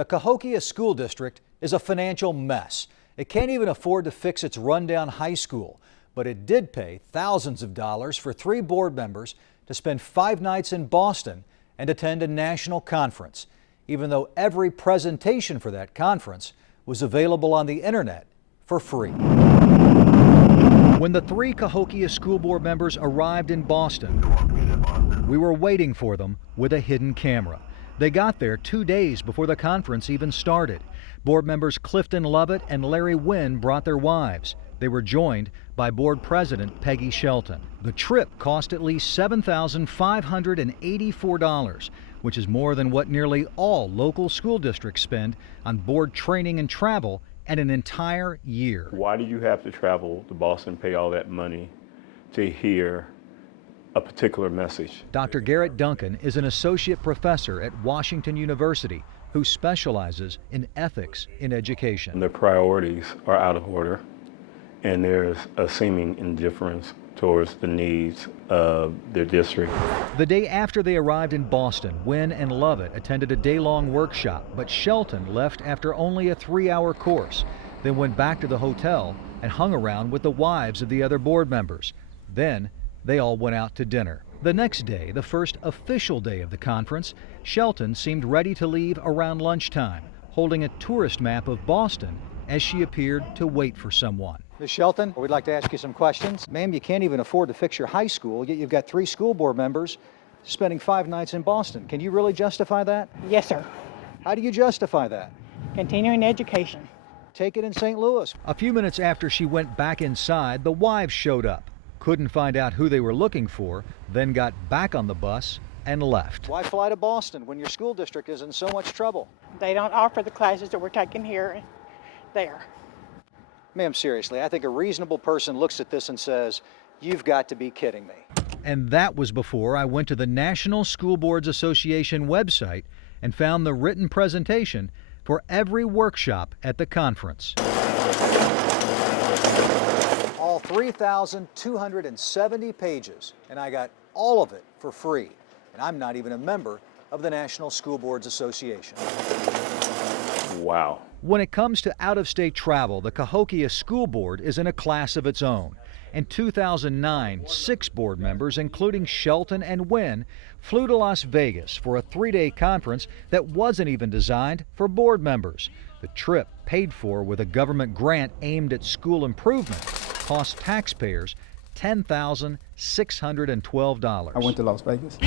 The Cahokia School District is a financial mess. It can't even afford to fix its rundown high school, but it did pay thousands of dollars for 3 board members to spend 5 nights in Boston and attend a national conference, even though every presentation for that conference was available on the internet for free. When the 3 Cahokia school board members arrived in Boston, we were waiting for them with a hidden camera. They got there 2 days before the conference even started. Board members Clifton Lovett and Larry Wynn brought their wives. They were joined by board president Peggy Shelton. The trip cost at least $7,584, which is more than what nearly all local school districts spend on board training and travel in an entire year. Why do you have to travel to Boston, pay all that money to hear a particular message? Dr. Garrett Duncan is an associate professor at Washington University who specializes in ethics in education. The priorities are out of order, and there's a seeming indifference towards the needs of their district. The day after they arrived in Boston, Wynn and Lovett attended a day-long workshop, but Shelton left after only a 3-hour course, then went back to the hotel and hung around with the wives of the other board members. Then they all went out to dinner. The next day, the first official day of the conference, Shelton seemed ready to leave around lunchtime, holding a tourist map of Boston as she appeared to wait for someone. Ms. Shelton, we'd like to ask you some questions. Ma'am, you can't even afford to fix your high school, yet you've got 3 school board members spending 5 nights in Boston. Can you really justify that? Yes, sir. How do you justify that? Continuing education. Take it in St. Louis. A few minutes after she went back inside, the wives showed up. Couldn't find out who they were looking for, then got back on the bus and left. Why fly to Boston when your school district is in so much trouble? They don't offer the classes that we're taking here and there. Ma'am, seriously, I think a reasonable person looks at this and says, you've got to be kidding me. And that was before I went to the National School Boards Association website and found the written presentation for every workshop at the conference. All 3,270 pages, and I got all of it for free. And I'm not even a member of the National School Boards Association. Wow. When it comes to out-of-state travel, the Cahokia School Board is in a class of its own. In 2009, 6 board members, including Shelton and Wynn, flew to Las Vegas for a 3-day conference that wasn't even designed for board members. The trip, paid for with a government grant aimed at school improvement, cost taxpayers $10,612. I went to Las Vegas.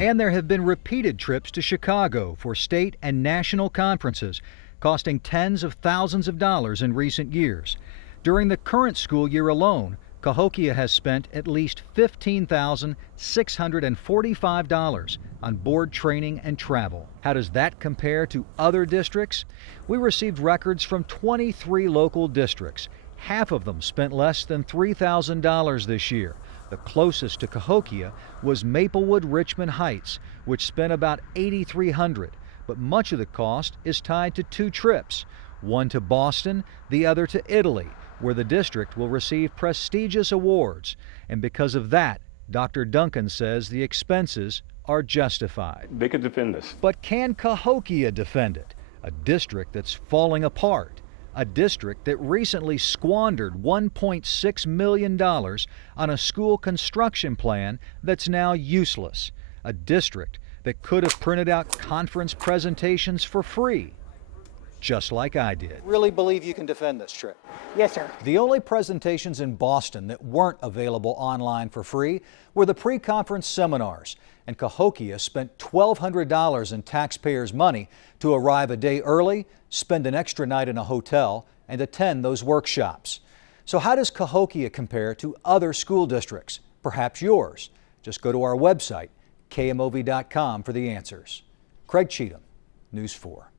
And there have been repeated trips to Chicago for state and national conferences, costing tens of thousands of dollars in recent years. During the current school year alone, Cahokia has spent at least $15,645 on board training and travel. How does that compare to other districts? We received records from 23 local districts. Half of them spent less than $3,000 this year. The closest to Cahokia was Maplewood-Richmond Heights, which spent about $8,300. But much of the cost is tied to 2 trips, one to Boston, the other to Italy, where the district will receive prestigious awards. And because of that, Dr. Duncan says the expenses are justified. They could defend this. But can Cahokia defend it? A district that's falling apart. A district that recently squandered $1.6 million on a school construction plan that's now useless. A district that could have printed out conference presentations for free, just like I did. Really believe you can defend this trip? Yes, sir. The only presentations in Boston that weren't available online for free were the pre-conference seminars, and Cahokia spent $1,200 in taxpayers' money to arrive a day early, spend an extra night in a hotel, and attend those workshops. So how does Cahokia compare to other school districts, perhaps yours? Just go to our website, KMOV.com, for the answers. Craig Cheatham, News 4.